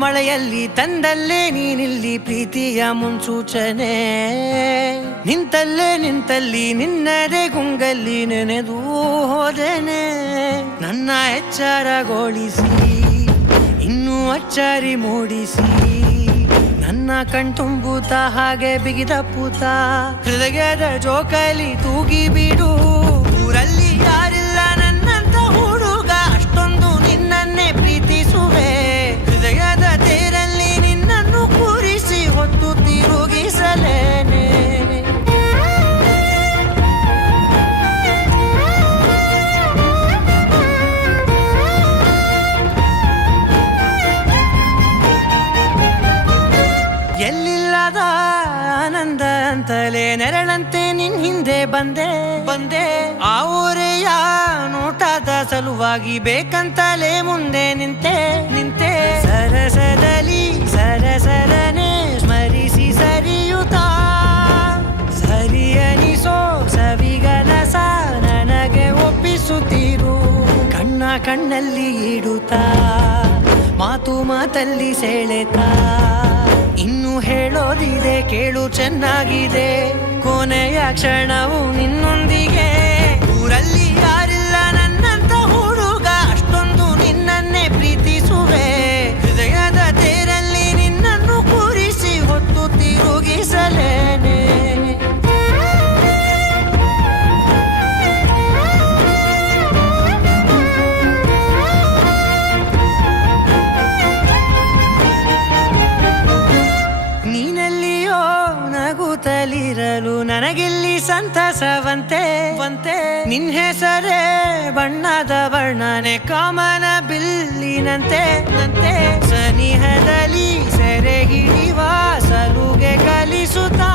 ಮಳೆಯಲ್ಲಿ ತಂದಲ್ಲೇ ನೀನಿಲ್ಲಿ ಪ್ರೀತಿಯ ಮುನ್ಸೂಚನೆ, ನಿಂತಲ್ಲಿ ನಿನ್ನದೇ ಗುಂಗಲ್ಲಿ ನೆನೆದು ಹೋದನೆ. ನನ್ನ ಎಚ್ಚರಗೊಳಿಸಿ ಇನ್ನೂ ಅಚ್ಚರಿ ಮೂಡಿಸಿ, ನನ್ನ ಕಣ್ತುಂಬುತ್ತ ಹಾಗೆ ಬಿಗಿದ ಪೂತ ಹೃದಯದ ಜೋಕಾಲಿ ತೂಗಿ ಬಿಡು. ಊರಲ್ಲಿ ಯಾರಿಲ್ಲ ನನ್ನಂತ ಹುಡುಗ, ಅಷ್ಟೊಂದು ನಿನ್ನನ್ನೇ ಪ್ರೀತಿಸುವೆ. ಹೃದಯದ ತೇರಲ್ಲಿ ನಿನ್ನನ್ನು ಕೂರಿಸಿ ಹೊತ್ತು ತಿರುಗಿಸಲೇನೆ. ಎಲ್ಲಿಲ್ಲದ ಆನಂದ ಅಂತಲೇ ನೆರಳಂತೆ ನಿನ್ ಹಿಂದೆ ಬಂದೆ. ಆ ಊರೆಯ ನೋಟದ ಸಲುವಾಗಿ ಬೇಕಂತಲೇ ಮುಂದೆ ನಿಂತೆ. ಸರಸದಲ್ಲಿ ಸರಸರನೆ ಸ್ಮರಿಸಿ ಸರಿಯುತ್ತಾ, ಸರಿ ಅನಿಸೋ ಸವಿಗನಸ ನನಗೆ ಒಪ್ಪಿಸುತ್ತೀರು. ಕಣ್ಣಲ್ಲಿ ಇಡುತ್ತಾ, ಮಾತಲ್ಲಿ ಸೆಳೆತಾ, ಇನ್ನು ಹೇಳೋದಿದೆ ಕೇಳು ಚೆನ್ನಾಗಿದೆ. ಕೊನೆಯ ಕ್ಷಣವು ನಿನ್ನೊಂದಿಗೆ. ಊರಲ್ಲಿ ಯಾರಿಲ್ಲ ನನ್ನಂತ ಹುಡುಗ, ಅಷ್ಟೊಂದು ನಿನ್ನನ್ನೇ ಪ್ರೀತಿಸುವೆ. ಹೃದಯದ ತೇರಲ್ಲಿ ನಿನ್ನನ್ನು ಕೂರಿಸಿ ಹೊತ್ತು ತಿರುಗಿಸಲೇನೆ. ನೀನೆಲ್ಲಿಯೋ ನಗುತ್ತಲಿರಲು ನನಗಿಲ್ಲಿ ಸಂತಸವಂತೆ. ನಿನ್ ಹೆಸರೇ ಬಣ್ಣದ ವರ್ಣನೆ ಕಾಮನ ಬಿಲ್ಲಿನಂತೆ. ಸನಿಹದಲ್ಲಿ ಸೆರೆ ಹಿಡಿಯುವ ಸಲುಗೆ ಕಲಿಸುತ್ತಾ,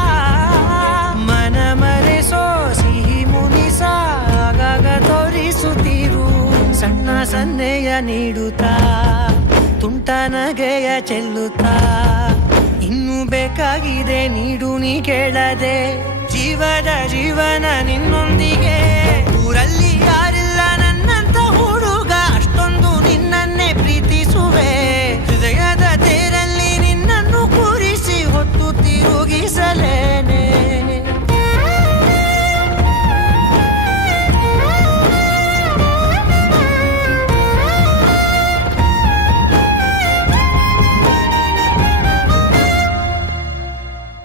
ಮನ ಮರೆಸೋ ಸಿಹಿ ಮುನಿಸ ಆಗಾಗ ತೋರಿಸುತ್ತೀರು. ಸಣ್ಣ ಸನ್ನೆಯ ನೀಡುತ್ತಾ, ತುಂಟ ನಗೆಯ ಚೆಲ್ಲುತ್ತಾ, ಇನ್ನು ಬೇಕಾಗಿದೆ ನೀಡು ನೀ ಕೇಳದೆ. ಜೀವನ ನಿನ್ನೊಂದಿಗೆ